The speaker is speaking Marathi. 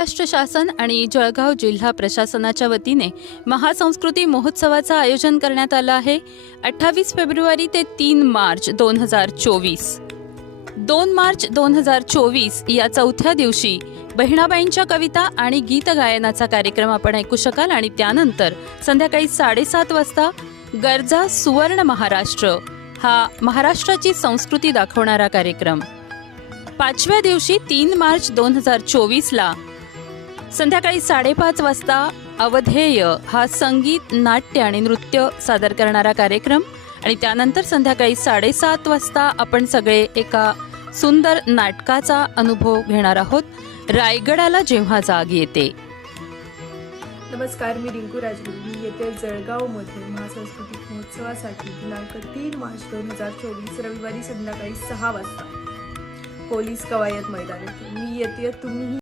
महाराष्ट्र शासन आणि जळगाव जिल्हा प्रशासनाच्या वतीने महासंस्कृती महोत्सवाचं आयोजन करण्यात आलं आहे. 28 फेब्रुवारी ते 3 मार्च 2024. 2 मार्च 2024 या चौथ्या दिवशी बहिणाबाईंच्या कविता आणि गीत गायनाचा कार्यक्रम आपण ऐकू शकाल आणि त्यानंतर संध्याकाळी 7:30 वाजता गरजा सुवर्ण महाराष्ट्र हा महाराष्ट्राची संस्कृती दाखवणारा कार्यक्रम. 5व्या दिवशी 3 मार्च 2024ला संध्याकाळी 5:30 वाजता अवधेय हा संगीत, नाट्य आणि नृत्य सादर करणारा कार्यक्रम आणि त्यानंतर संध्याकाळी 7:30 वाजता आपण सगळे एका सुंदर नाटकाचा अनुभव घेणार आहोत. रायगडाला जेव्हा जाग येते. नमस्कार, मी रिंकू राजगुरू. मी येथे जळगावमध्ये महासंस्कृती महोत्सवासाठी दिनांक 3 मार्च 2024 रविवारी संध्याकाळी 6 वाजता पोलीस कवायत मैदान येथे मी येते. तुम्ही